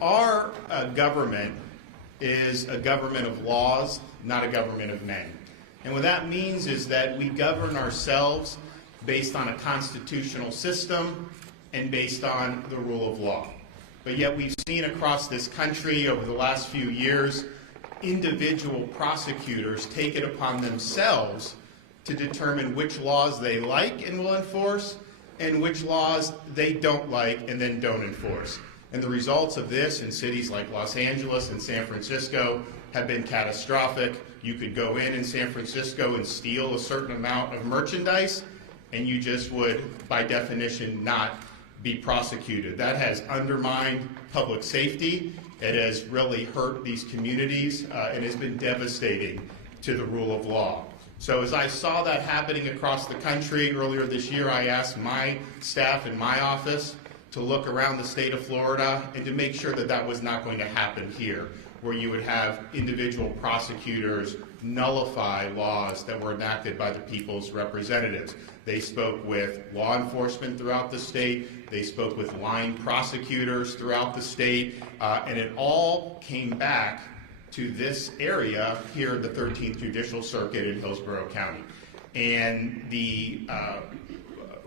Our government is a government of laws, not a government of men. And what that means is that we govern ourselves based on a constitutional system and based on the rule of law. But yet we've seen across this country over the last few years individual prosecutors take it upon themselves to determine which laws they like and will enforce and which laws they don't like and then don't enforce. And the results of this in cities like Los Angeles and San Francisco have been catastrophic. You could go in San Francisco and steal a certain amount of merchandise, and you just would, by definition, not be prosecuted. That has undermined public safety. It has really hurt these communities and has been devastating to the rule of law. So as I saw that happening across the country earlier this year, I asked my staff in my office to look around the state of Florida and to make sure that that was not going to happen here, where you would have individual prosecutors nullify laws that were enacted by the people's representatives. They spoke with law enforcement throughout the state, they spoke with line prosecutors throughout the state, and it all came back to this area here, the 13th Judicial Circuit in Hillsborough County. And the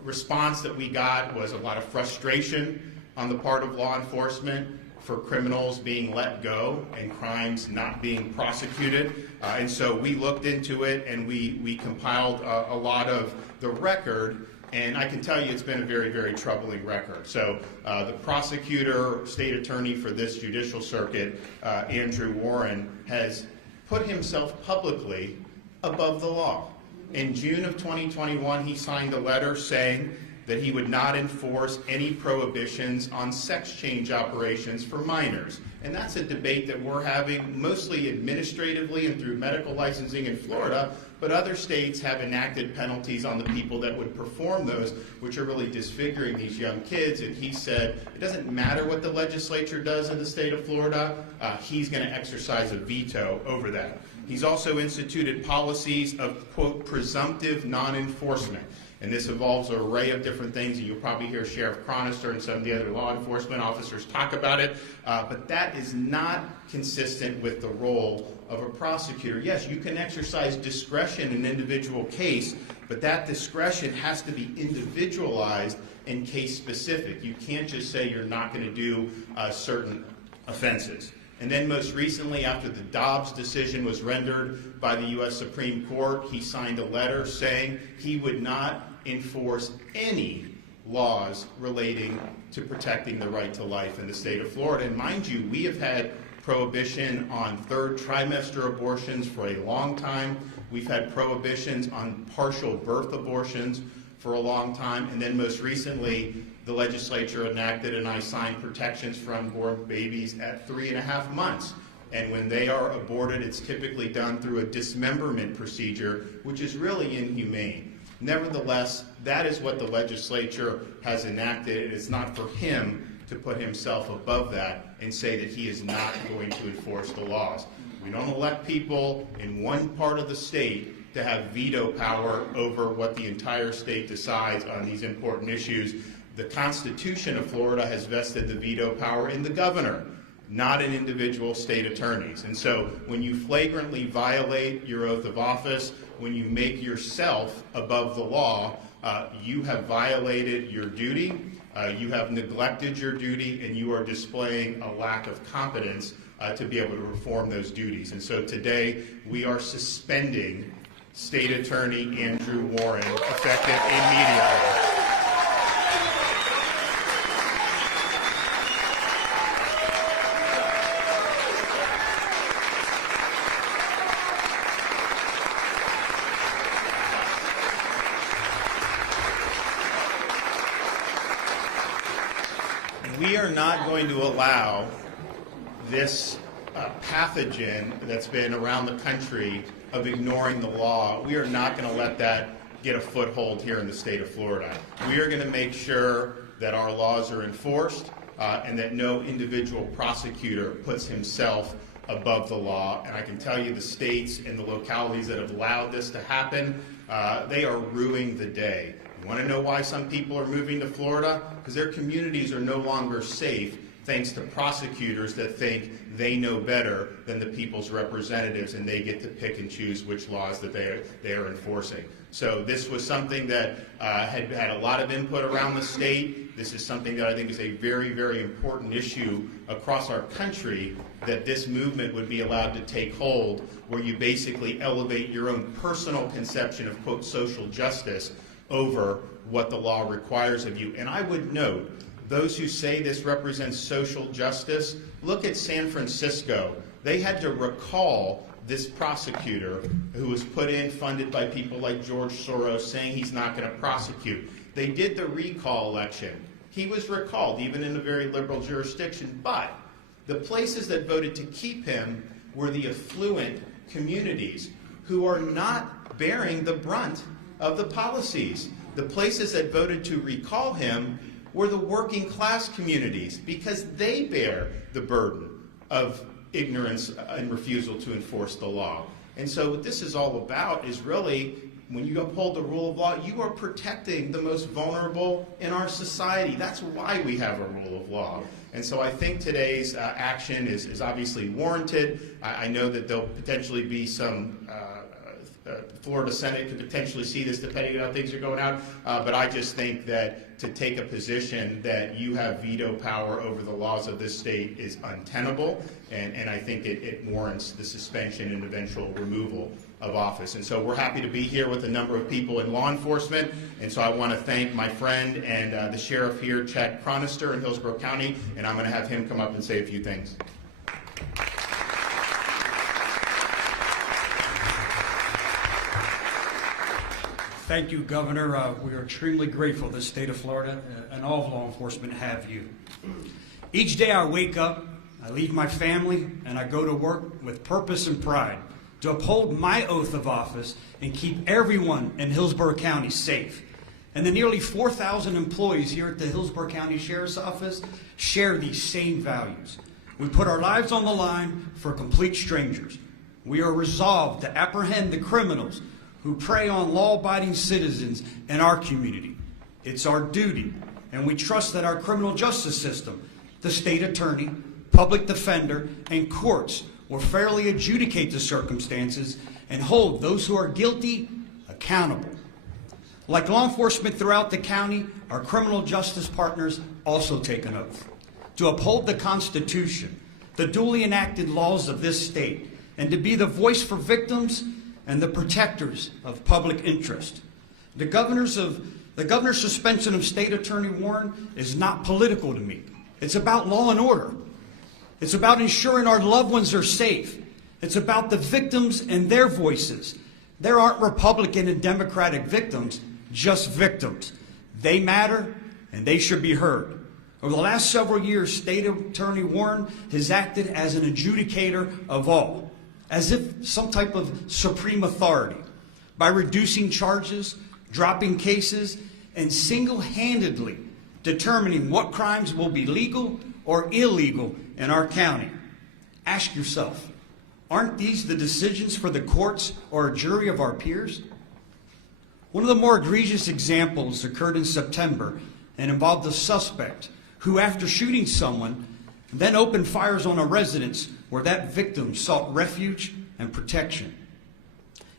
response that we got was a lot of frustration on the part of law enforcement for criminals being let go and crimes not being prosecuted. And so we looked into it and we compiled a lot of the record, and I can tell you it's been a very, very troubling record. So the prosecutor, state attorney for this judicial circuit, Andrew Warren, has put himself publicly above the law. In June of 2021, he signed a letter saying that he would not enforce any prohibitions on sex change operations for minors. And that's a debate that we're having mostly administratively and through medical licensing in Florida, but other states have enacted penalties on the people that would perform those, which are really disfiguring these young kids. And he said it doesn't matter what the legislature does in the state of Florida, he's going to exercise a veto over that. He's also instituted policies of, quote, presumptive non-enforcement. And this involves an array of different things, and you'll probably hear Sheriff Chronister and some of the other law enforcement officers talk about it, but that is not consistent with the role of a prosecutor. Yes, you can exercise discretion in an individual case, but that discretion has to be individualized and case specific. You can't just say you're not going to do certain offenses. And then most recently, after the Dobbs decision was rendered by the U.S. Supreme Court, he signed a letter saying he would not enforce any laws relating to protecting the right to life in the state of Florida. And mind you, we have had prohibition on third trimester abortions for a long time. We've had prohibitions on partial birth abortions for a long time. And then most recently, the legislature enacted and I signed protections for unborn babies at 3.5 months. And when they are aborted, it's typically done through a dismemberment procedure, which is really inhumane. Nevertheless, that is what the legislature has enacted, and it's not for him to put himself above that and say that he is not going to enforce the laws. We don't elect people in one part of the state to have veto power over what the entire state decides on these important issues. The Constitution of Florida has vested the veto power in the governor, not in individual state attorneys. And so when you flagrantly violate your oath of office, when you make yourself above the law, you have violated your duty, you have neglected your duty, and you are displaying a lack of competence to be able to perform those duties. And so today we are suspending State Attorney Andrew Warren effective immediately. We are not going to allow this pathogen that's been around the country of ignoring the law. We are not going to let that get a foothold here in the state of Florida. We are going to make sure that our laws are enforced and that no individual prosecutor puts himself above the law. And I can tell you the states and the localities that have allowed this to happen, they are ruining the day. You want to know why some people are moving to Florida? Because their communities are no longer safe thanks to prosecutors that think they know better than the people's representatives, and they get to pick and choose which laws that they are enforcing. So this was something that had a lot of input around the state. This is something that I think is a very, very important issue across our country, that this movement would be allowed to take hold, where you basically elevate your own personal conception of, quote, social justice over what the law requires of you. And I would note, those who say this represents social justice, look at San Francisco. They had to recall this prosecutor who was put in, funded by people like George Soros, saying he's not going to prosecute. They did the recall election. He was recalled, even in a very liberal jurisdiction. But the places that voted to keep him were the affluent communities who are not bearing the brunt of the policies. The places that voted to recall him were the working class communities, because they bear the burden of ignorance and refusal to enforce the law. And so what this is all about is really, when you uphold the rule of law, you are protecting the most vulnerable in our society. That's why we have a rule of law. And so I think today's action is obviously warranted. I know that there'll potentially be some Florida Senate could potentially see this depending on how things are going out, but I just think that to take a position that you have veto power over the laws of this state is untenable, and I think it warrants the suspension and eventual removal of office. And so we're happy to be here with a number of people in law enforcement, and so I want to thank my friend and the sheriff here, Chad Cronister in Hillsborough County, and I'm going to have him come up and say a few things. Thank you, Governor. We are extremely grateful the state of Florida and all of law enforcement have you. Each day I wake up, I leave my family, and I go to work with purpose and pride to uphold my oath of office and keep everyone in Hillsborough County safe. And the nearly 4,000 employees here at the Hillsborough County Sheriff's Office share these same values. We put our lives on the line for complete strangers. We are resolved to apprehend the criminals who prey on law-abiding citizens in our community. It's our duty, and we trust that our criminal justice system, the state attorney, public defender, and courts will fairly adjudicate the circumstances and hold those who are guilty accountable. Like law enforcement throughout the county, our criminal justice partners also take an oath to uphold the Constitution, the duly enacted laws of this state, and to be the voice for victims and the protectors of public interest. The governor's suspension of State Attorney Warren is not political to me. It's about law and order. It's about ensuring our loved ones are safe. It's about the victims and their voices. There aren't Republican and Democratic victims, just victims. They matter, and they should be heard. Over the last several years, State Attorney Warren has acted as an adjudicator of all, as if some type of supreme authority, by reducing charges, dropping cases, and single-handedly determining what crimes will be legal or illegal in our county. Ask yourself, aren't these the decisions for the courts or a jury of our peers? One of the more egregious examples occurred in September and involved a suspect who, after shooting someone, then opened fires on a residence where that victim sought refuge and protection.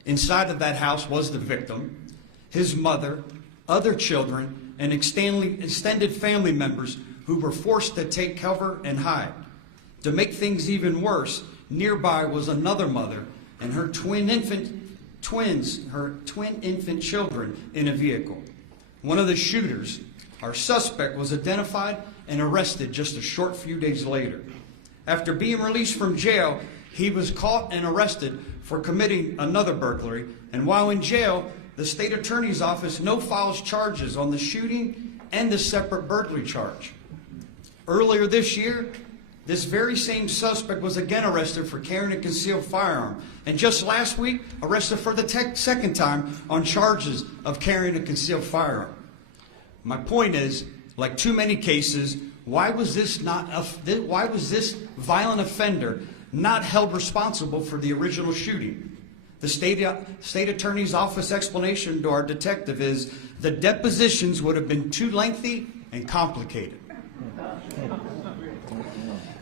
Inside of that house was the victim, his mother, other children, and extended family members who were forced to take cover and hide. To make things even worse, nearby was another mother and her twin infant children in a vehicle. One of the shooters, our suspect, was identified and arrested just a short few days later. After being released from jail, he was caught and arrested for committing another burglary, and while in jail, the state attorney's office no-files charges on the shooting and the separate burglary charge. Earlier this year, this very same suspect was again arrested for carrying a concealed firearm, and just last week, arrested for the second time on charges of carrying a concealed firearm. My point is, like too many cases, why was this violent offender not held responsible for the original shooting? The state attorney's office explanation to our detective is the depositions would have been too lengthy and complicated.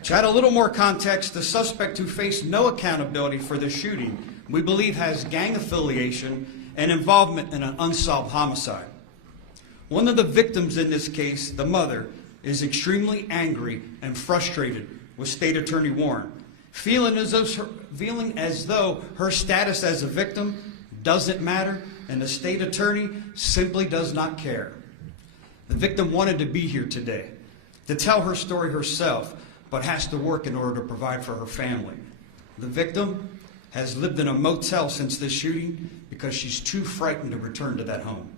To add a little more context, the suspect who faced no accountability for the shooting, we believe has gang affiliation and involvement in an unsolved homicide. One of the victims in this case, the mother, is extremely angry and frustrated with State Attorney Warren, feeling as though her status as a victim doesn't matter and the state attorney simply does not care. The victim wanted to be here today to tell her story herself, but has to work in order to provide for her family. The victim has lived in a motel since this shooting because she's too frightened to return to that home.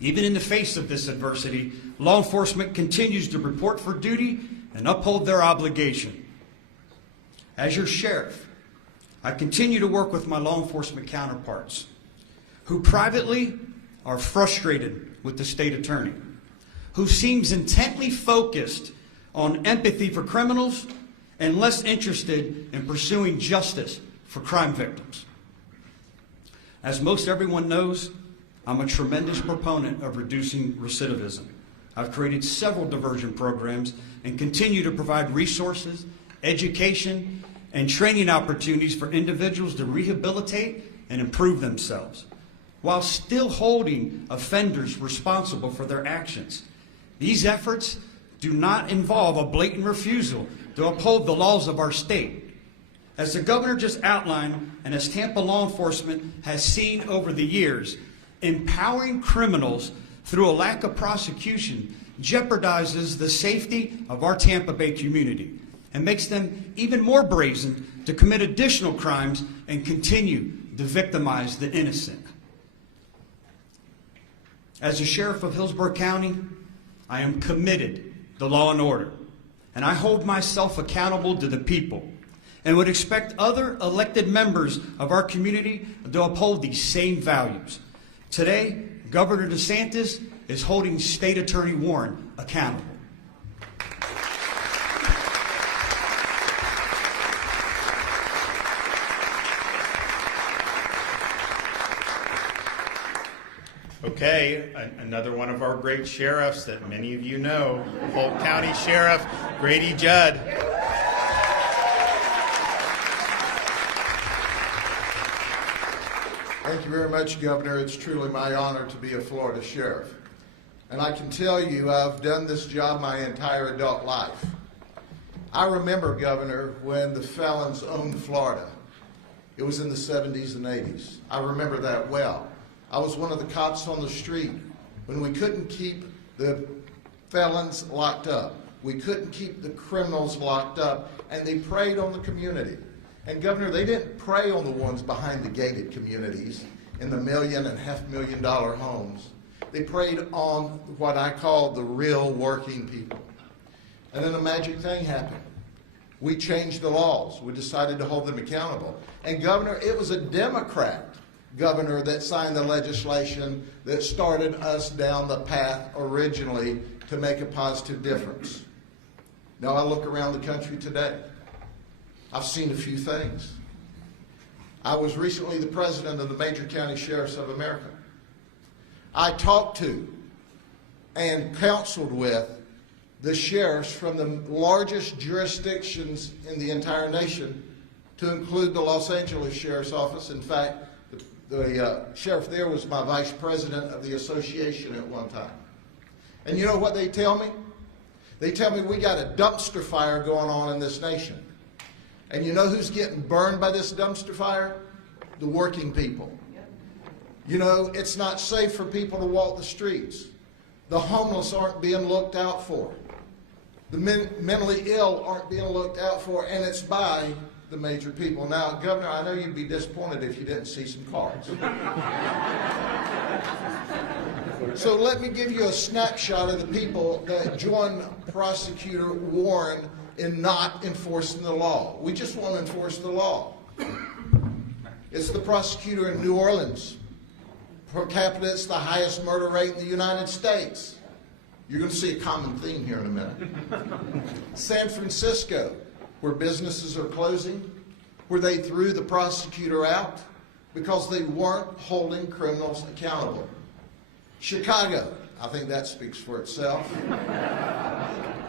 Even in the face of this adversity, law enforcement continues to report for duty and uphold their obligation. As your sheriff, I continue to work with my law enforcement counterparts who privately are frustrated with the state attorney, who seems intently focused on empathy for criminals and less interested in pursuing justice for crime victims. As most everyone knows, I'm a tremendous proponent of reducing recidivism. I've created several diversion programs and continue to provide resources, education, and training opportunities for individuals to rehabilitate and improve themselves, while still holding offenders responsible for their actions. These efforts do not involve a blatant refusal to uphold the laws of our state. As the governor just outlined, and as Tampa law enforcement has seen over the years, empowering criminals through a lack of prosecution jeopardizes the safety of our Tampa Bay community and makes them even more brazen to commit additional crimes and continue to victimize the innocent. As the sheriff of Hillsborough County, I am committed to law and order, and I hold myself accountable to the people and would expect other elected members of our community to uphold these same values. Today, Governor DeSantis is holding State Attorney Warren accountable. Okay, another one of our great sheriffs that many of you know, Polk County Sheriff Grady Judd. Thank you very much, Governor. It's truly my honor to be a Florida sheriff. And I can tell you I've done this job my entire adult life. I remember, Governor, when the felons owned Florida. It was in the 70s and 80s. I remember that well. I was one of the cops on the street when we couldn't keep the felons locked up. We couldn't keep the criminals locked up, and they preyed on the community. And Governor, they didn't prey on the ones behind the gated communities in the $1 million and $500,000 homes. They preyed on what I call the real working people. And then a magic thing happened. We changed the laws. We decided to hold them accountable. And Governor, it was a Democrat governor that signed the legislation that started us down the path originally to make a positive difference. Now I look around the country today. I've seen a few things. I was recently the president of the Major County Sheriffs of America. I talked to and counseled with the sheriffs from the largest jurisdictions in the entire nation, to include the Los Angeles Sheriff's Office. In fact, the sheriff there was my vice president of the association at one time. And you know what they tell me? They tell me we got a dumpster fire going on in this nation. And you know who's getting burned by this dumpster fire? The working people. You know, it's not safe for people to walk the streets. The homeless aren't being looked out for. The mentally ill aren't being looked out for, and it's by the major people. Now, Governor, I know you'd be disappointed if you didn't see some cards. So let me give you a snapshot of the people that join Prosecutor Warren in not enforcing the law. We just want to enforce the law. It's the prosecutor in New Orleans. Per capita, it's the highest murder rate in the United States. You're going to see a common theme here in a minute. San Francisco, where businesses are closing, where they threw the prosecutor out because they weren't holding criminals accountable. Chicago, I think that speaks for itself.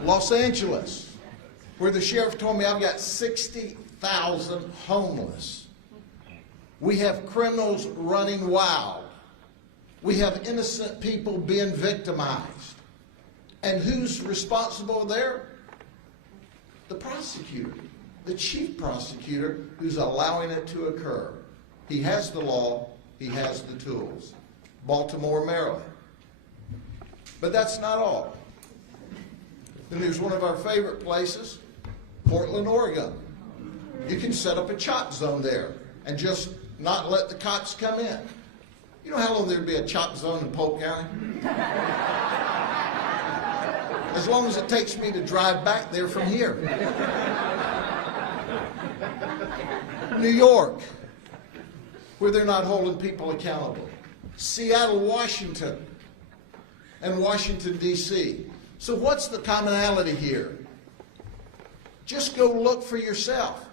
Los Angeles, where the sheriff told me I've got 60,000 homeless. We have criminals running wild. We have innocent people being victimized. And who's responsible there? The prosecutor, the chief prosecutor who's allowing it to occur. He has the law, he has the tools. Baltimore, Maryland. But that's not all. Then there's one of our favorite places, Portland, Oregon. You can set up a chop zone there and just not let the cops come in. You know how long there'd be a chop zone in Polk County? As long as it takes me to drive back there from here. New York, where they're not holding people accountable. Seattle, Washington, and Washington, D.C. So what's the commonality here? Just go look for yourself.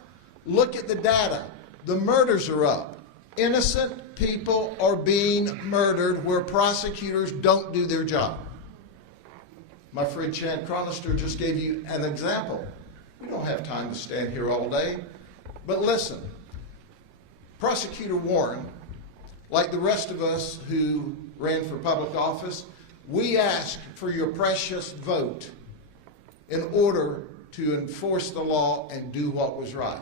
Look at the data. The murders are up. Innocent people are being murdered where prosecutors don't do their job. My friend Chad Cronister just gave you an example. We don't have time to stand here all day. But listen, Prosecutor Warren, like the rest of us who ran for public office, we asked for your precious vote in order to enforce the law and do what was right.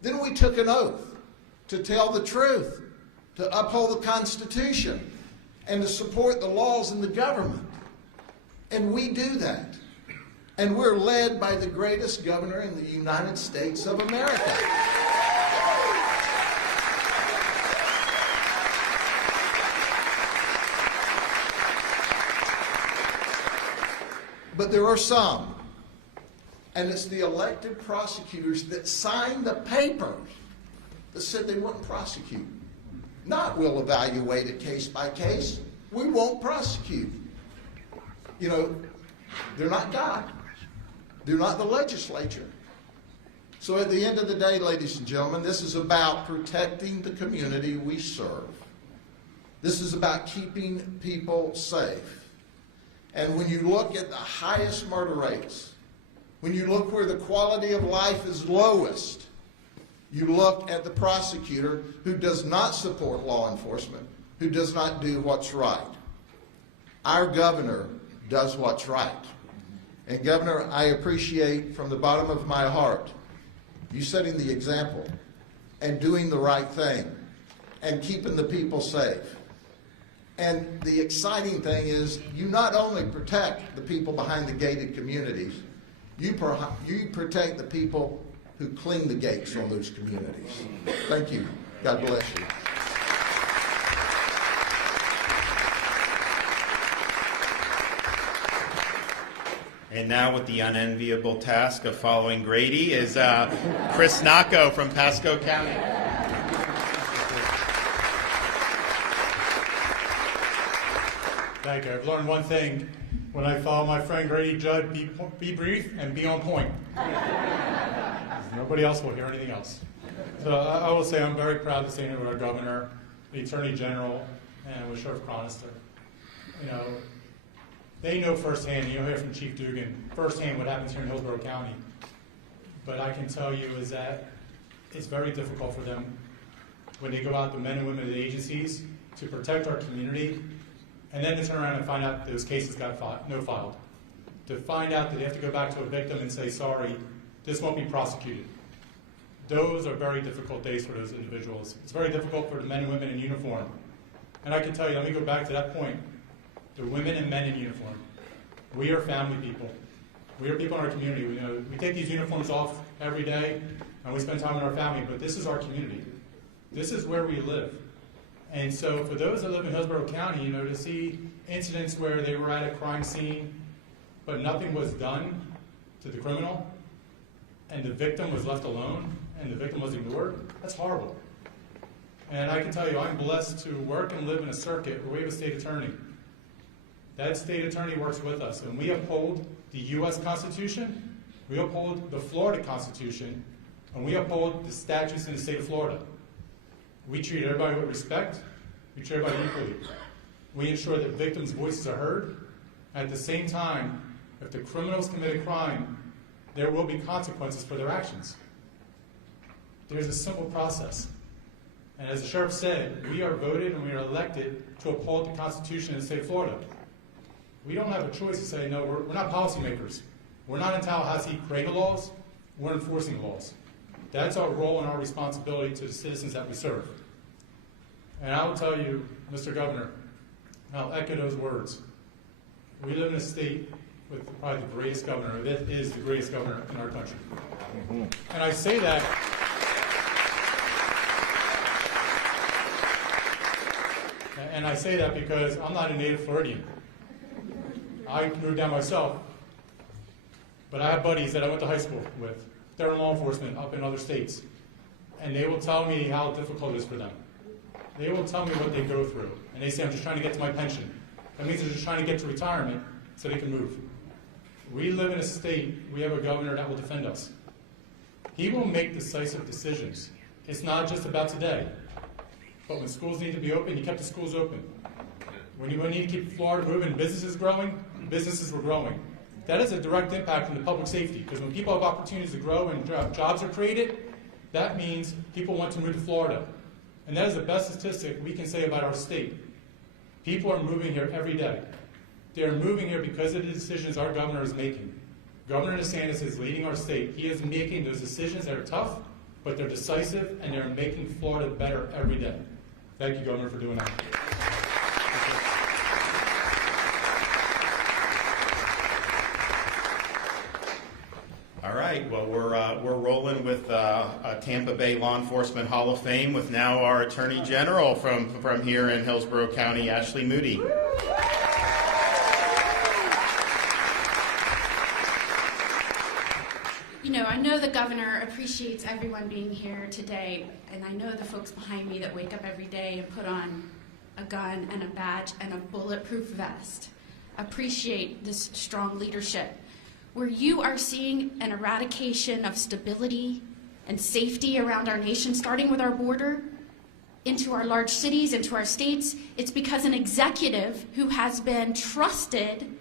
Then we took an oath to tell the truth, to uphold the Constitution, and to support the laws in the government. And we do that. And we're led by the greatest governor in the United States of America. But there are some, and it's the elected prosecutors that signed the papers that said they wouldn't prosecute. Not we'll evaluate it case by case. We won't prosecute. You know, they're not God. They're not the legislature. So at the end of the day, ladies and gentlemen, this is about protecting the community we serve. This is about keeping people safe. And when you look at the highest murder rates, when you look where the quality of life is lowest, you look at the prosecutor who does not support law enforcement, who does not do what's right. Our governor does what's right. And Governor, I appreciate from the bottom of my heart you setting the example and doing the right thing and keeping the people safe. And the exciting thing is you not only protect the people behind the gated communities, you protect the people who clean the gates on those communities. Thank you. God bless you. And now with the unenviable task of following Grady is Chris Nacco from Pasco County. Thank you. I've learned one thing. When I follow my friend Grady Judd, be brief and be on point. Nobody else will hear anything else. So I will say I'm very proud to stand here with our governor, the Attorney General, and with Sheriff Cronister. You know, they know firsthand, you'll hear from Chief Dugan, firsthand what happens here in Hillsborough County. But I can tell you is that it's very difficult for them when they go out, the men and women of the agencies, to protect our community, and then to turn around and find out those cases got no filed. To find out that they have to go back to a victim and say, sorry, this won't be prosecuted. Those are very difficult days for those individuals. It's very difficult for the men and women in uniform. And I can tell you, let me go back to that point. The women and men in uniform. We are family people. We are people in our community. We take these uniforms off every day, and we spend time with our family, but this is our community. This is where we live. And so for those that live in Hillsborough County, to see incidents where they were at a crime scene, but nothing was done to the criminal, and the victim was left alone, and the victim was ignored, that's horrible. And I can tell you, I'm blessed to work and live in a circuit where we have a state attorney. That state attorney works with us, and we uphold the U.S. Constitution, we uphold the Florida Constitution, and we uphold the statutes in the state of Florida. We treat everybody with respect. We treat everybody equally. We ensure that victims' voices are heard. At the same time, If the criminals commit a crime, there will be consequences for their actions. There's a simple process. And as the sheriff said, we are voted and we are elected to uphold the Constitution of the state of Florida. We don't have a choice to say, no, we're not policymakers. We're not in Tallahassee creating laws, we're enforcing laws. That's our role and our responsibility to the citizens that we serve. And I will tell you, Mr. Governor, and I'll echo those words. We live in a state with probably the greatest governor. This is the greatest governor in our country. And I say that because I'm not a native Floridian. I moved down myself, but I have buddies that I went to high school with. They're in law enforcement up in other states, and they will tell me how difficult it is for them. They will tell me what they go through, and they say, I'm just trying to get to my pension. That means they're just trying to get to retirement so they can move. We live in a state, we have a governor that will defend us. He will make decisive decisions. It's not just about today, but when schools need to be open, he kept the schools open. When you need to keep Florida moving, businesses growing, businesses were growing. That is a direct impact on the public safety, because when people have opportunities to grow and jobs are created, that means people want to move to Florida. And that is the best statistic we can say about our state. People are moving here every day. They are moving here because of the decisions our governor is making. Governor DeSantis is leading our state. He is making those decisions that are tough, but they're decisive, and they're making Florida better every day. Thank you, Governor, for doing that. All right, well, we're rolling with a Tampa Bay Law Enforcement Hall of Fame with now our Attorney General from here in Hillsborough County, Ashley Moody. You know, I know the governor appreciates everyone being here today, and I know the folks behind me that wake up every day and put on a gun and a badge and a bulletproof vest appreciate this strong leadership. Where you are seeing an eradication of stability and safety around our nation, starting with our border, into our large cities, into our states, it's because an executive who has been trusted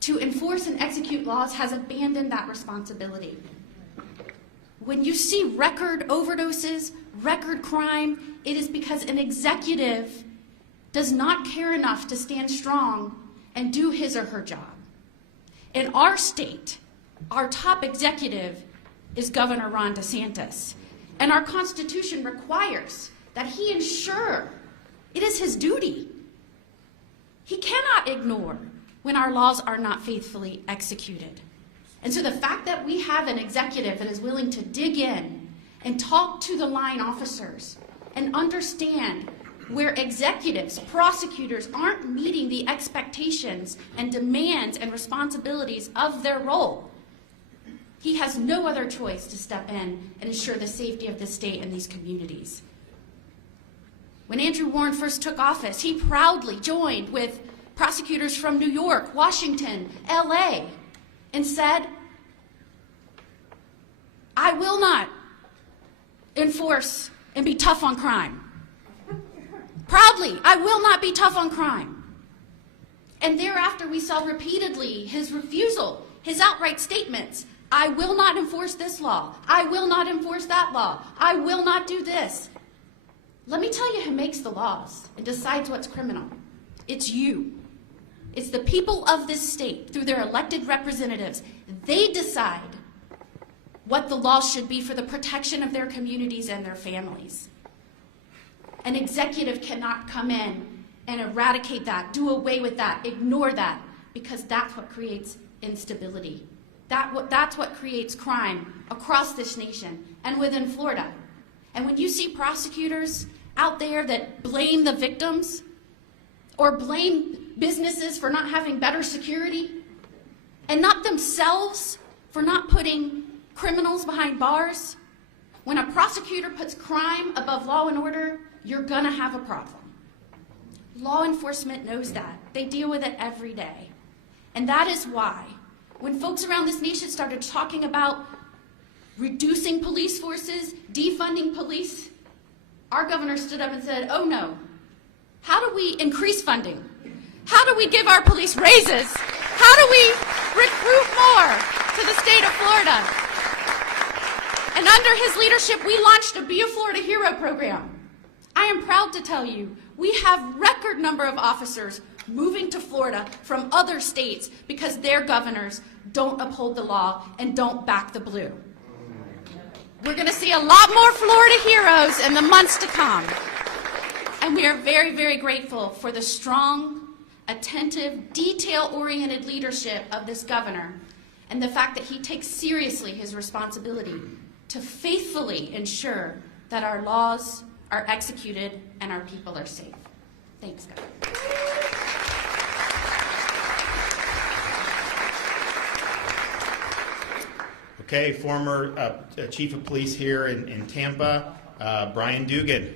to enforce and execute laws has abandoned that responsibility. When you see record overdoses, record crime, it is because an executive does not care enough to stand strong and do his or her job. In our state, our top executive is Governor Ron DeSantis, and our Constitution requires that he ensure it is his duty. He cannot ignore when our laws are not faithfully executed. And so the fact that we have an executive that is willing to dig in and talk to the line officers and understand where executives, prosecutors aren't meeting the expectations and demands and responsibilities of their role, he has no other choice to step in and ensure the safety of the state and these communities. When Andrew Warren first took office, he proudly joined with prosecutors from New York, Washington, LA, and said, I will not enforce and be tough on crime. Proudly, I will not be tough on crime. And thereafter, we saw repeatedly his refusal, his outright statements. I will not enforce this law. I will not enforce that law. I will not do this. Let me tell you who makes the laws and decides what's criminal. It's you. It's the people of this state, through their elected representatives. They decide what the laws should be for the protection of their communities and their families. An executive cannot come in and eradicate that, do away with that, ignore that, because that's what creates instability. That's what creates crime across this nation and within Florida. And when you see prosecutors out there that blame the victims or blame businesses for not having better security and not themselves for not putting criminals behind bars, when a prosecutor puts crime above law and order, you're gonna have a problem. Law enforcement knows that. They deal with it every day. And that is why when folks around this nation started talking about reducing police forces, defunding police, our governor stood up and said, oh no, how do we increase funding? How do we give our police raises? How do we prove more to the state of Florida. And under his leadership, we launched a Be a Florida Hero program. I am proud to tell you, we have record number of officers moving to Florida from other states because their governors don't uphold the law and don't back the blue. We're going to see a lot more Florida heroes in the months to come. And we are very, very grateful for the strong, attentive, detail-oriented leadership of this governor and the fact that he takes seriously his responsibility to faithfully ensure that our laws are executed and our people are safe. Thanks, Governor. Okay, former Chief of Police here in Tampa, Brian Dugan.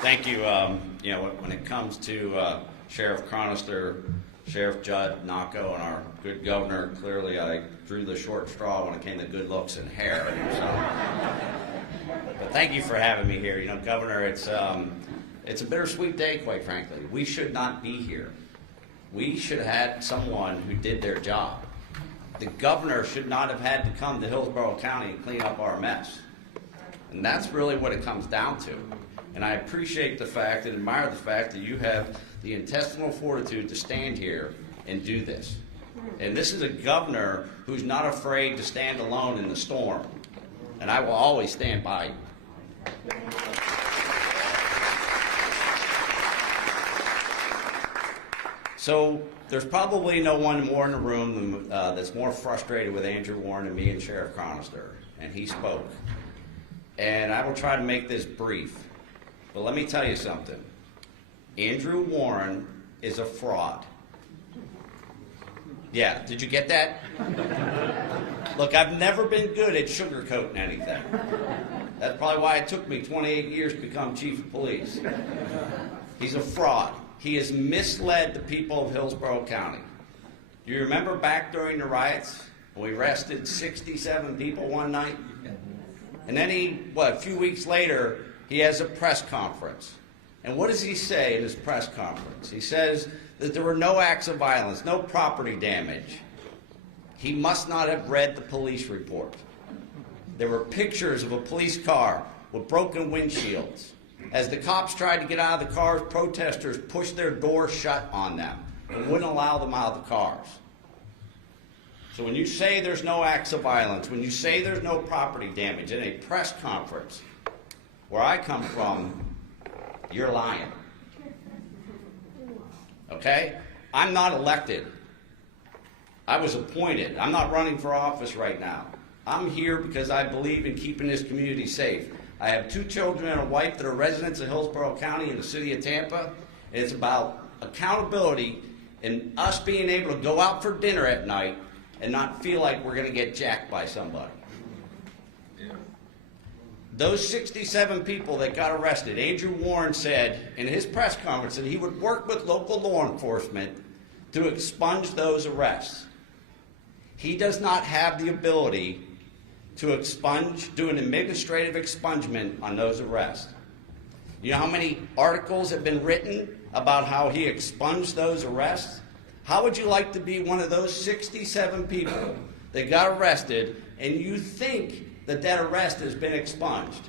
Thank you. When it comes to Sheriff Chronister, Sheriff Judd, Naco, and our good governor, clearly I drew the short straw when it came to good looks and hair. But thank you for having me here. Governor, it's a bittersweet day, quite frankly. We should not be here. We should have had someone who did their job. The governor should not have had to come to Hillsborough County and clean up our mess. And that's really what it comes down to. And I appreciate the fact and admire the fact that you have the intestinal fortitude to stand here and do this. And this is a governor who's not afraid to stand alone in the storm. And I will always stand by you. So there's probably no one more in the room that's more frustrated with Andrew Warren than me and Sheriff Chronister. And he spoke. And I will try to make this brief. But let me tell you something. Andrew Warren is a fraud. Yeah, did you get that? Look, I've never been good at sugarcoating anything. That's probably why it took me 28 years to become chief of police. He's a fraud. He has misled the people of Hillsborough County. Do you remember back during the riots when we arrested 67 people one night? And then a few weeks later, he has a press conference. And what does he say in his press conference? He says that there were no acts of violence, no property damage. He must not have read the police report. There were pictures of a police car with broken windshields. As the cops tried to get out of the cars, protesters pushed their doors shut on them and wouldn't allow them out of the cars. So when you say there's no acts of violence, when you say there's no property damage in a press conference, where I come from, you're lying. Okay? I'm not elected. I was appointed. I'm not running for office right now. I'm here because I believe in keeping this community safe. I have 2 children and a wife that are residents of Hillsborough County in the city of Tampa. And it's about accountability and us being able to go out for dinner at night and not feel like we're going to get jacked by somebody. Those 67 people that got arrested, Andrew Warren said in his press conference that he would work with local law enforcement to expunge those arrests. He does not have the ability to do an administrative expungement on those arrests. You know how many articles have been written about how he expunged those arrests? How would you like to be one of those 67 people that got arrested and you think that arrest has been expunged?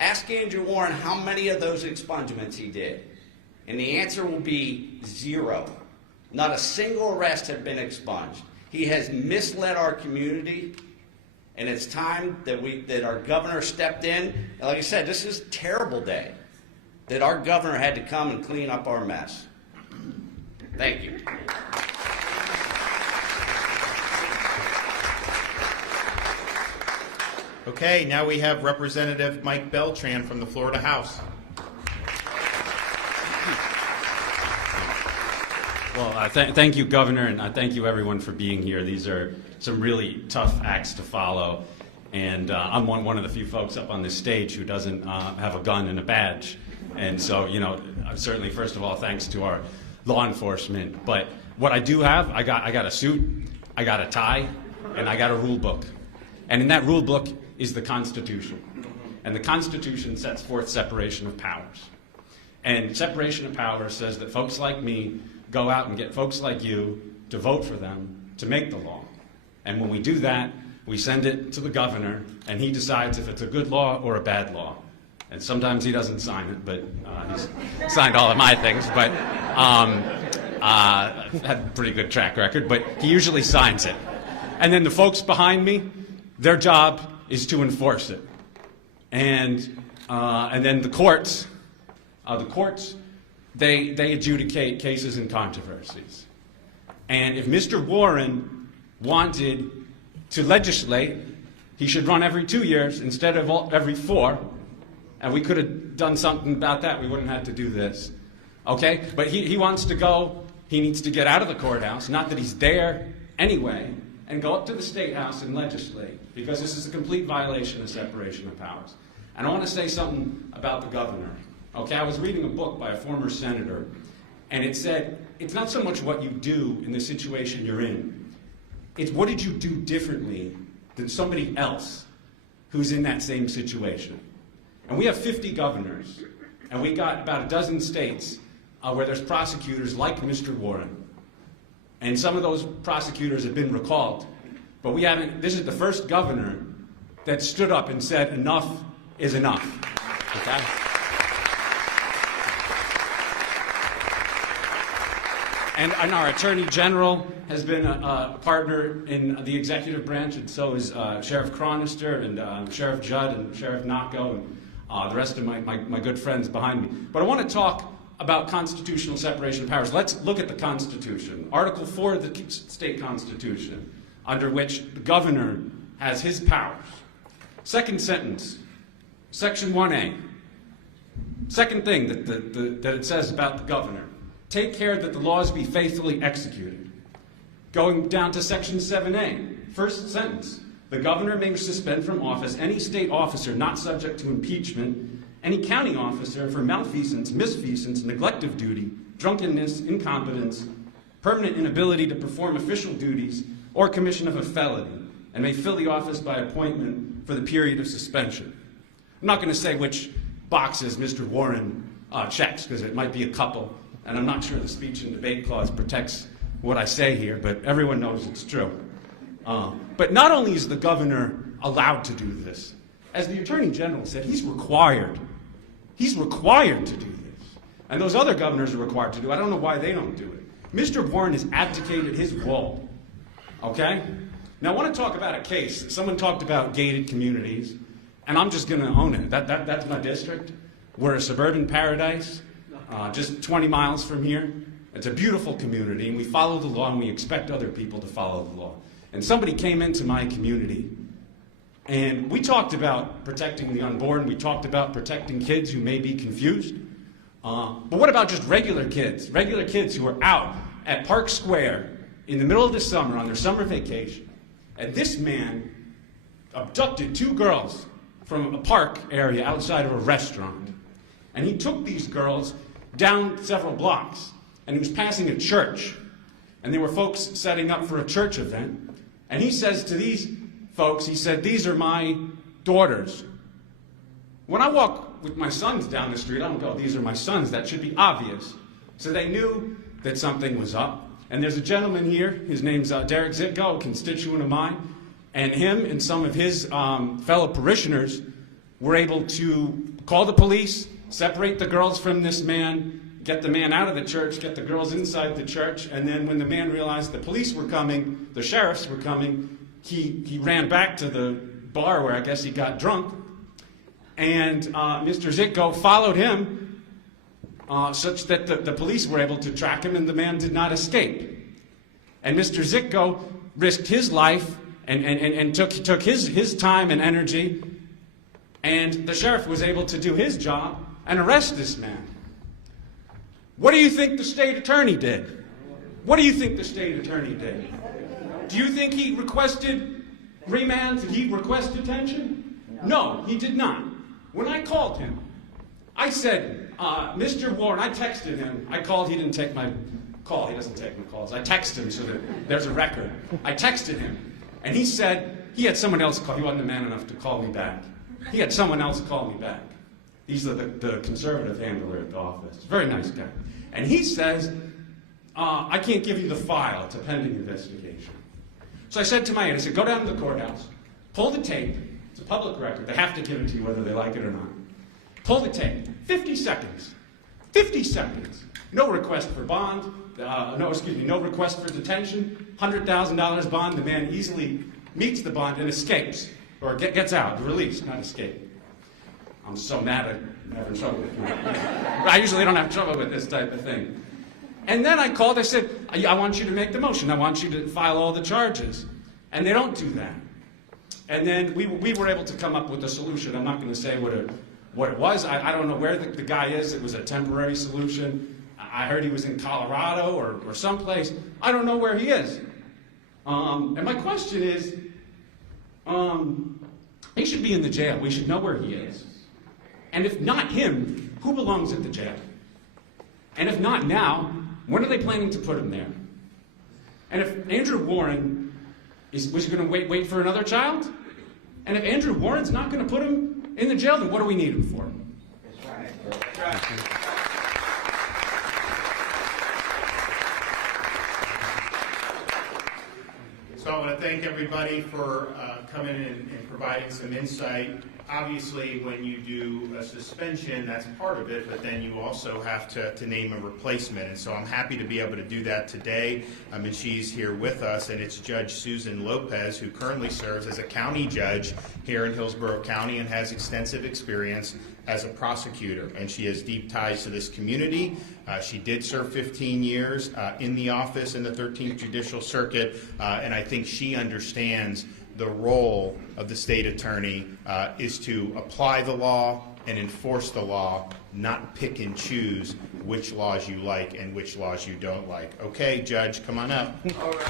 Ask Andrew Warren how many of those expungements he did. And the answer will be 0. Not a single arrest has been expunged. He has misled our community, and it's time that our governor stepped in. And like I said, this is a terrible day that our governor had to come and clean up our mess. Thank you. Okay, now we have Representative Mike Beltran from the Florida House. Well, thank you, Governor, and thank you, everyone, for being here. These are some really tough acts to follow, and I'm one of the few folks up on this stage who doesn't have a gun and a badge. And so, certainly, first of all, thanks to our law enforcement. But what I do have, I got a suit, I got a tie, and I got a rule book. And in that rule book is the Constitution. And the Constitution sets forth separation of powers. And separation of powers says that folks like me go out and get folks like you to vote for them to make the law. And when we do that, we send it to the governor, and he decides if it's a good law or a bad law. And sometimes he doesn't sign it, but he's signed all of my things, but had a pretty good track record, but he usually signs it. And then the folks behind me, their job is to enforce it. And then the courts, they adjudicate cases and controversies. And if Mr. Warren wanted to legislate, he should run every 2 years instead of every 4. And we could have done something about that. We wouldn't have to do this. Okay? But he wants to go, he needs to get out of the courthouse, not that he's there anyway, and go up to the State House and legislate, because this is a complete violation of separation of powers. And I want to say something about the governor. Okay? I was reading a book by a former senator, and it said, it's not so much what you do in the situation you're in, it's what did you do differently than somebody else who's in that same situation. And we have 50 governors, and we got about a dozen states where there's prosecutors like Mr. Warren. And some of those prosecutors have been recalled. But we haven't, this is the first governor that stood up and said enough is enough. Okay? And our Attorney General has been a partner in the executive branch, and so is Sheriff Chronister and Sheriff Judd and Sheriff Nocco and the rest of my good friends behind me. But I want to talk about constitutional separation of powers. Let's look at the Constitution. Article 4 of the state Constitution, under which the governor has his powers. Second sentence, Section 1A. Second thing that it says about the governor. Take care that the laws be faithfully executed. Going down to Section 7A, first sentence. The governor may suspend from office any state officer not subject to impeachment, any county officer for malfeasance, misfeasance, neglect of duty, drunkenness, incompetence, permanent inability to perform official duties, or commission of a felony, and may fill the office by appointment for the period of suspension. I'm not going to say which boxes Mr. Warren checks, because it might be a couple. And I'm not sure the speech and debate clause protects what I say here, but everyone knows it's true. But not only is the governor allowed to do this, as the Attorney General said, he's required. He's required to do this. And those other governors are required to do it. I don't know why they don't do it. Mr. Warren has abdicated his role. Okay? Now I want to talk about a case. Someone talked about gated communities, and I'm just going to own it. That's my district. We're a suburban paradise. Just 20 miles from here. It's a beautiful community, and we follow the law, and we expect other people to follow the law. And somebody came into my community, and we talked about protecting the unborn. We talked about protecting kids who may be confused. But what about just regular kids who are out at Park Square in the middle of the summer on their summer vacation? And this man abducted 2 girls from a park area outside of a restaurant. And he took these girls down several blocks, and he was passing a church, and there were folks setting up for a church event, and he says to these folks, he said, "These are my daughters." When I walk with my sons down the street, I don't go, "These are my sons." That should be obvious. So they knew that something was up. And there's a gentleman here, his name's Derek Zitko, a constituent of mine, and him and some of his fellow parishioners were able to call the police, separate the girls from this man, get the man out of the church, get the girls inside the church, and then when the man realized the police were coming, the sheriffs were coming, he ran back to the bar where I guess he got drunk, and Mr. Zitko followed him such that the police were able to track him and the man did not escape. And Mr. Zitko risked his life and took his time and energy, and the sheriff was able to do his job and arrest this man. What do you think the state attorney did? What do you think the state attorney did? Do you think he requested remand? Did he request detention? No, he did not. When I called him, I said, Mr. Warren, I texted him. I called, he didn't take my call. He doesn't take my calls. I texted him so that there's a record. I texted him, and he said he had someone else call. He wasn't a man enough to call me back. He had someone else call me back. He's the conservative handler at the office. Very nice guy. And he says I can't give you the file. It's a pending investigation. So I said to my aunt, I said, go down to the courthouse, pull the tape. It's a public record. They have to give it to you whether they like it or not. Pull the tape. 50 seconds. 50 seconds. No request for bond. No request for detention. $100,000 bond. The man easily meets the bond and escapes. Or gets out. Released, not escape. I'm so mad I'm having trouble with it. I usually don't have trouble with this type of thing. And then I called. I said, I want you to make the motion. I want you to file all the charges. And they don't do that. And then we were able to come up with a solution. I'm not going to say what it was. I don't know where the guy is. It was a temporary solution. I heard he was in Colorado or someplace. I don't know where he is. And my question is, he should be in the jail. We should know where he is. And if not him, who belongs at the jail? And if not now, when are they planning to put him there? And if Andrew Warren was he going to wait for another child? And if Andrew Warren's not going to put him in the jail, then what do we need him for? That's right. So I want to thank everybody for coming in and providing some insight. Obviously, when you do a suspension, that's part of it, but then you also have to name a replacement. And so I'm happy to be able to do that today. And she's here with us, and it's Judge Susan Lopez, who currently serves as a county judge here in Hillsborough County and has extensive experience as a prosecutor. And she has deep ties to this community. She did serve 15 years in the office in the 13th Judicial Circuit, and I think she understands the role of the state attorney is to apply the law and enforce the law, not pick and choose which laws you like and which laws you don't like. Okay, Judge, come on up. All right.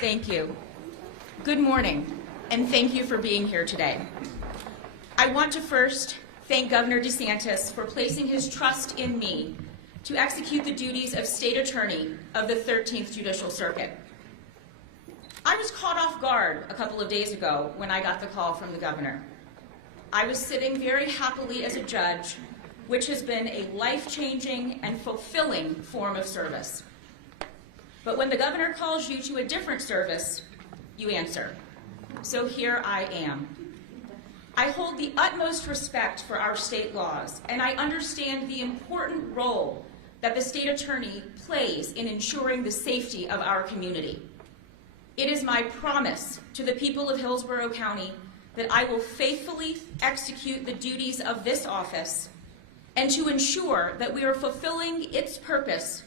Thank you. Good morning, and thank you for being here today. I want to first thank Governor DeSantis for placing his trust in me to execute the duties of State Attorney of the 13th Judicial Circuit. I was caught off guard a couple of days ago when I got the call from the governor. I was sitting very happily as a judge, which has been a life-changing and fulfilling form of service. But when the governor calls you to a different service, you answer. So here I am. I hold the utmost respect for our state laws, and I understand the important role that the state attorney plays in ensuring the safety of our community. It is my promise to the people of Hillsborough County that I will faithfully execute the duties of this office and to ensure that we are fulfilling its purpose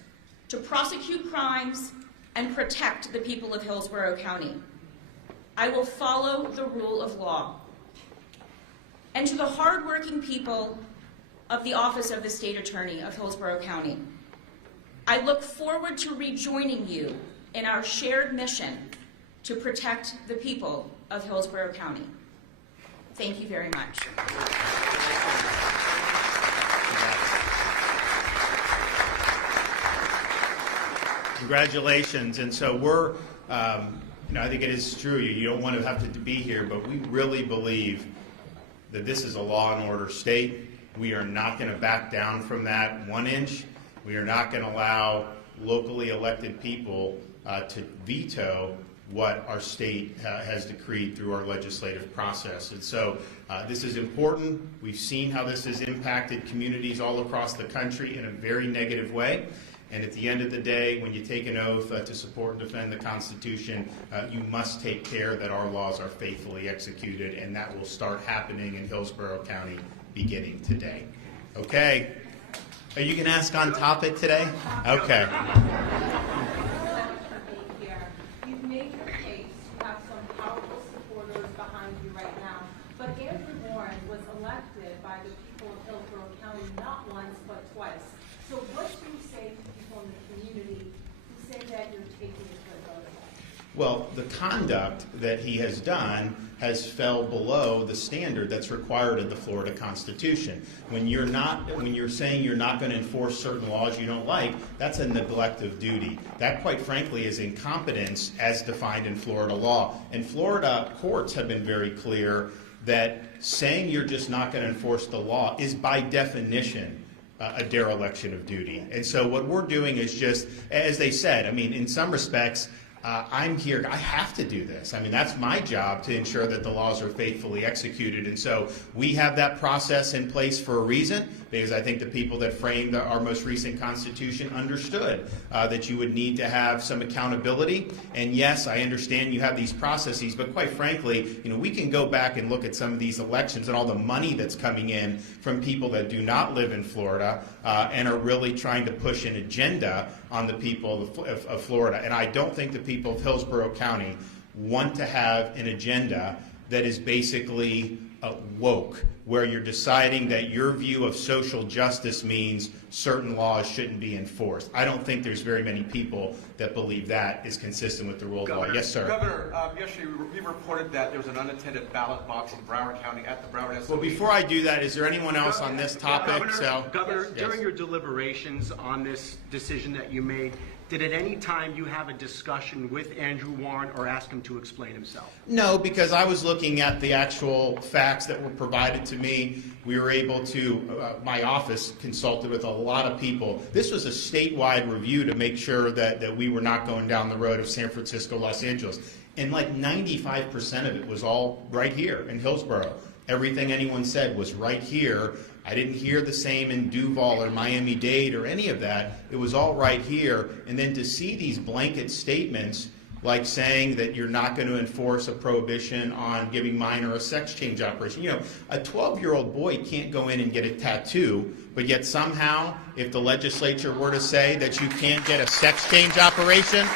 to prosecute crimes and protect the people of Hillsborough County. I will follow the rule of law. And to the hardworking people of the Office of the State Attorney of Hillsborough County, I look forward to rejoining you in our shared mission to protect the people of Hillsborough County. Thank you very much. Congratulations. And so we're, I think it is true, you don't want to have to be here, but we really believe that this is a law and order state. We are not going to back down from that 1 inch. We are not going to allow locally elected people to veto what our state has decreed through our legislative process. And so this is important. We've seen how this has impacted communities all across the country in a very negative way. And at the end of the day, when you take an oath to support and defend the Constitution, you must take care that our laws are faithfully executed, and that will start happening in Hillsborough County beginning today. Okay. Are you going to ask on topic today? Okay. You've made your case. You have some powerful supporters behind you right now. But Andrew Warren was elected by the people of Hillsborough County not once but twice. So what do you say to people in the community who say that you're taking it for a vote? Well, the conduct that he has done has fell below the standard that's required of the Florida Constitution. When you're saying you're not going to enforce certain laws you don't like, that's a neglect of duty. That, quite frankly, is incompetence as defined in Florida law. And Florida courts have been very clear that saying you're just not going to enforce the law is by definition a dereliction of duty. And so what we're doing is just, as they said, I mean, in some respects, I'm here, I have to do this. I mean, that's my job to ensure that the laws are faithfully executed. And so we have that process in place for a reason, because I think the people that framed our most recent Constitution understood that you would need to have some accountability. And yes, I understand you have these processes, but quite frankly, we can go back and look at some of these elections and all the money that's coming in from people that do not live in Florida and are really trying to push an agenda on the people of Florida. And I don't think the people of Hillsborough County want to have an agenda that is basically woke, where you're deciding that your view of social justice means certain laws shouldn't be enforced. I don't think there's very many people that believe that is consistent with the rule of law. Yes, sir. Governor, yesterday we reported that there was an unattended ballot box in Broward County at the Broward Well, before I do that, is there anyone else on this topic? Governor, Yes. during your deliberations on this decision that you made, did at any time you have a discussion with Andrew Warren or ask him to explain himself? No, because I was looking at the actual facts that were provided to me. We were able to, my office consulted with a lot of people. This was a statewide review to make sure that we were not going down the road of San Francisco, Los Angeles. And like 95% of it was all right here in Hillsborough. Everything anyone said was right here. I didn't hear the same in Duval or Miami-Dade or any of that. It was all right here. And then to see these blanket statements like saying that you're not going to enforce a prohibition on giving minor a sex change operation. A 12-year-old boy can't go in and get a tattoo, but yet somehow, if the legislature were to say that you can't get a sex change operation,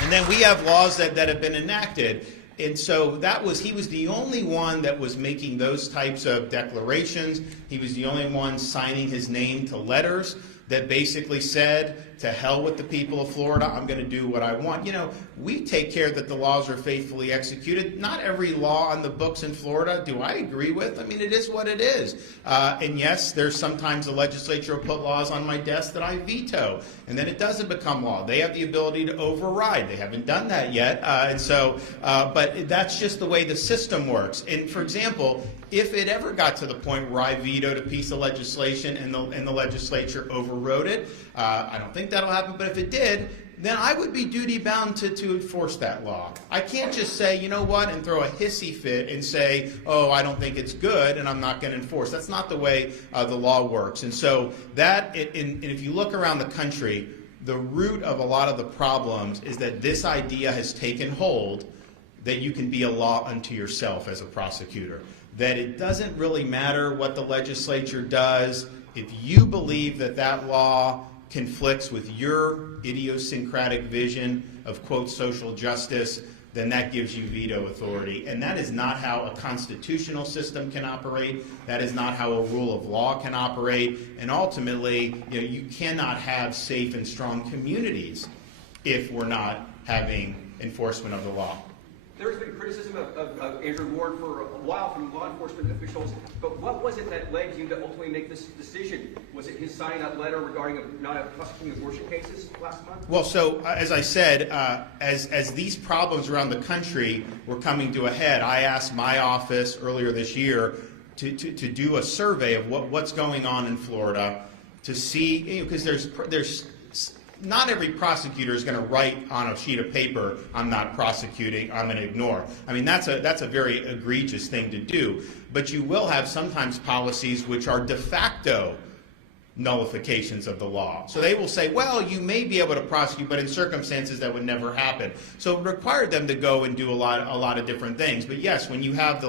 and then we have laws that have been enacted. And so he was the only one that was making those types of declarations. He was the only one signing his name to letters that basically said, to hell with the people of Florida, I'm going to do what I want. We take care that the laws are faithfully executed. Not every law on the books in Florida do I agree with. I mean, it is what it is. And yes, there's sometimes the legislature will put laws on my desk that I veto, and then it doesn't become law. They have the ability to override. They haven't done that yet. But that's just the way the system works. And for example, if it ever got to the point where I vetoed a piece of legislation and the legislature overrode it, I don't think that'll happen, but if it did, then I would be duty-bound to enforce that law. I can't just say, you know what, and throw a hissy fit and say, oh, I don't think it's good and I'm not going to enforce. That's not the way the law works. And so and if you look around the country, the root of a lot of the problems is that this idea has taken hold that you can be a law unto yourself as a prosecutor. That it doesn't really matter what the legislature does. If you believe that law conflicts with your idiosyncratic vision of, quote, social justice, then that gives you veto authority. And that is not how a constitutional system can operate. That is not how a rule of law can operate. And ultimately, you cannot have safe and strong communities if we're not having enforcement of the law. There's been criticism of Andrew Warren for a while from law enforcement officials, but what was it that led you to ultimately make this decision? Was it his signing that letter regarding not prosecuting abortion cases last month? Well, so as I said, as these problems around the country were coming to a head, I asked my office earlier this year to do a survey of what's going on in Florida to see, because there's not every prosecutor is going to write on a sheet of paper, I'm not prosecuting, I'm going to ignore. I mean, that's a very egregious thing to do. But you will have sometimes policies which are de facto nullifications of the law. So they will say, well, you may be able to prosecute, but in circumstances that would never happen. So it required them to go and do a lot of different things. But yes, when you have the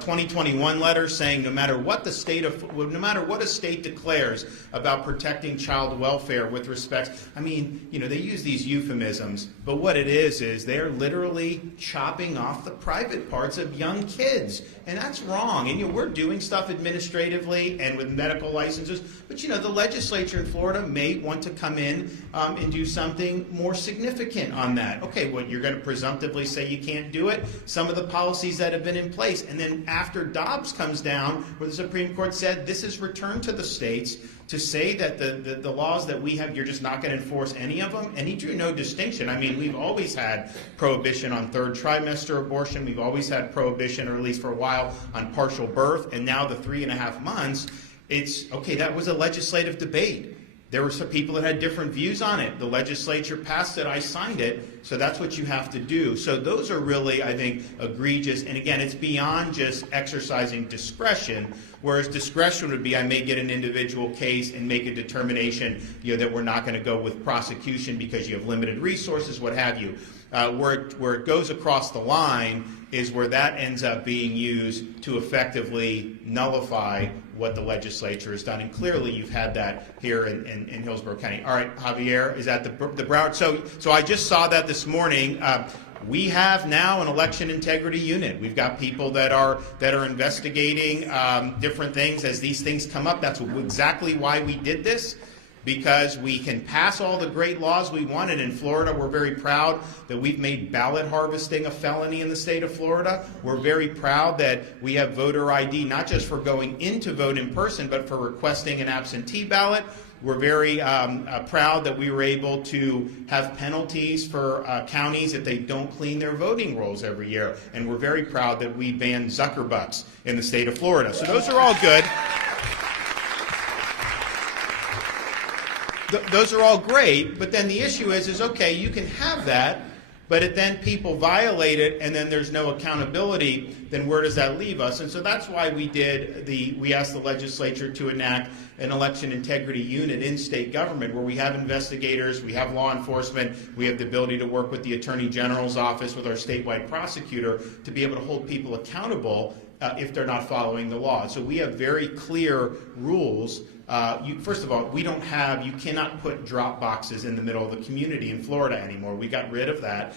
2021 letter saying no matter what a state declares about protecting child welfare with respect, I mean, they use these euphemisms, but what it is they're literally chopping off the private parts of young kids. And that's wrong. And we're doing stuff administratively and with medical licenses, but But you know, the legislature in Florida may want to come in and do something more significant on that. Okay, well, you're going to presumptively say you can't do it. Some of the policies that have been in place, and then after Dobbs comes down, where the Supreme Court said this is returned to the states, to say that the laws that we have, you're just not going to enforce any of them, and he drew no distinction. I mean, we've always had prohibition on third trimester abortion. We've always had prohibition, or at least for a while, on partial birth, and now the 3.5 months. It's, okay, that was a legislative debate. There were some people that had different views on it. The legislature passed it, I signed it, so that's what you have to do. So those are really, I think, egregious. And again, it's beyond just exercising discretion, whereas discretion would be I may get an individual case and make a determination, you know, that we're not going to go with prosecution because you have limited resources, what have you. Where it goes across the line is where that ends up being used to effectively nullify what the legislature has done. And clearly you've had that here in Hillsborough County. All right, Javier, is that the Broward? So I just saw that this morning. We have now an election integrity unit. We've got people that are investigating different things as these things come up. That's exactly why we did this, because we can pass all the great laws we wanted in Florida. We're very proud that we've made ballot harvesting a felony in the state of Florida. We're very proud that we have voter ID, not just for going in to vote in person, but for requesting an absentee ballot. We're very proud that we were able to have penalties for counties if they don't clean their voting rolls every year. And we're very proud that we banned Zuckerbucks in the state of Florida. So those are all good. Those are all great, but then the issue is okay, you can have that, but then people violate it and then there's no accountability, then where does that leave us? And so that's why we asked the legislature to enact an election integrity unit in state government where we have investigators, we have law enforcement, we have the ability to work with the Attorney General's office, with our statewide prosecutor, to be able to hold people accountable if they're not following the law. So we have very clear rules. First of all, you cannot put drop boxes in the middle of the community in Florida anymore. We got rid of that.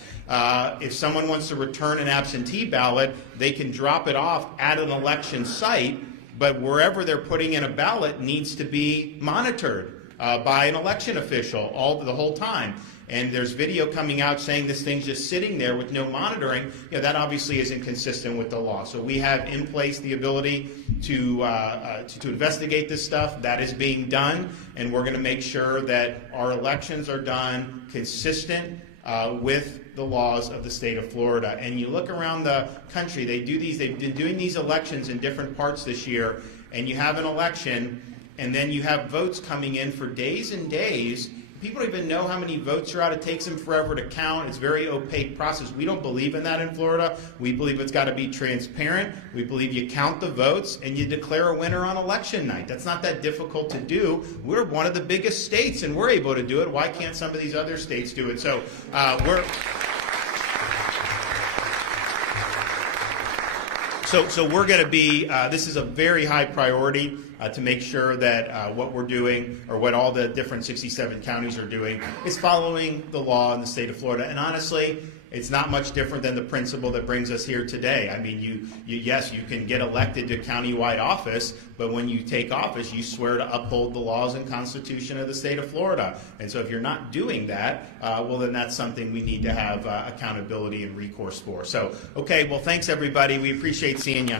If someone wants to return an absentee ballot, they can drop it off at an election site, but wherever they're putting in a ballot needs to be monitored by an election official the whole time. And there's video coming out saying this thing's just sitting there with no monitoring. You know, that obviously isn't consistent with the law. So we have in place the ability to investigate this stuff. That is being done, and we're going to make sure that our elections are done consistent with the laws of the state of Florida. And you look around the country, they've been doing these elections in different parts this year, and you have an election, and then you have votes coming in for days and days. People don't even know how many votes are out. It takes them forever to count. It's a very opaque process. We don't believe in that in Florida. We believe it's got to be transparent. We believe you count the votes and you declare a winner on election night. That's not that difficult to do. We're one of the biggest states and we're able to do it. Why can't some of these other states do it? So we're going to be, this is a very high priority to make sure that what we're doing, or what all the different 67 counties are doing, is following the law in the state of Florida. And honestly, it's not much different than the principle that brings us here today. I mean, yes, you can get elected to countywide office, but when you take office, you swear to uphold the laws and Constitution of the state of Florida. And so if you're not doing that, well, then that's something we need to have accountability and recourse for. So, okay, well, thanks, everybody. We appreciate seeing you.